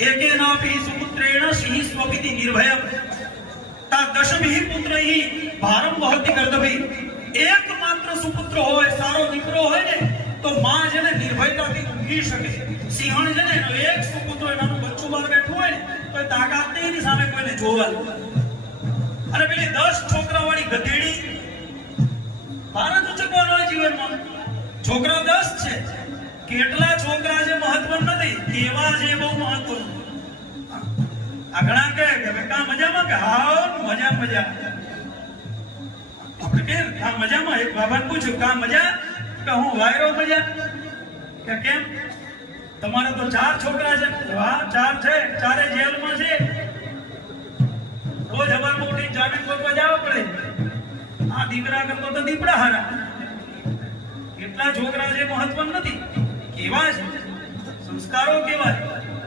एकेनापि सुपुत्रेण सिंह स्वपिति निर्भयम् ता दशभिः पुत्रैः भारम वहति कर्तव्य। एकमात्र सुपुत्र होय सारो દીકરો હોય ને તો માં જેને નિર્ભયતાથી ઊંઘી શકે। સિંહણ છે ને એનો એક સુપુત્ર એનું બચ્ચું બહાર બેઠું હોય ને તો તાકાત નહીં એની સામે કોઈને જોવાનું। અને પેલી 10 છોકરાવાળી ગધેડી ભારત ઉચકવાનો હોય જીવનમાં। છોકરા 10 છે, કેટલા છોકરા છે મહત્વ નથી, કેવા છે બહુ મહત્વ। આ ઘણા કહે કે કા મજામાં કે હા મજા મજા। આપણે કે કા મજામાં? એક બાબાને પૂછ્યું કા મજા કે હું વાયરો મજા કે કેમ? તમારે તો 4 છોકરા છે। હા 4 છે, 4 જેલમાં છે। રોજ હવારમાં ઉઠી જાને કોઈ જવા પડે। આ દીકરા કરતો તો દીપડા હારા। કેટલા છોકરા છે મહત્વ નથી, કેવા છે સંસ્કારો કેવા છે।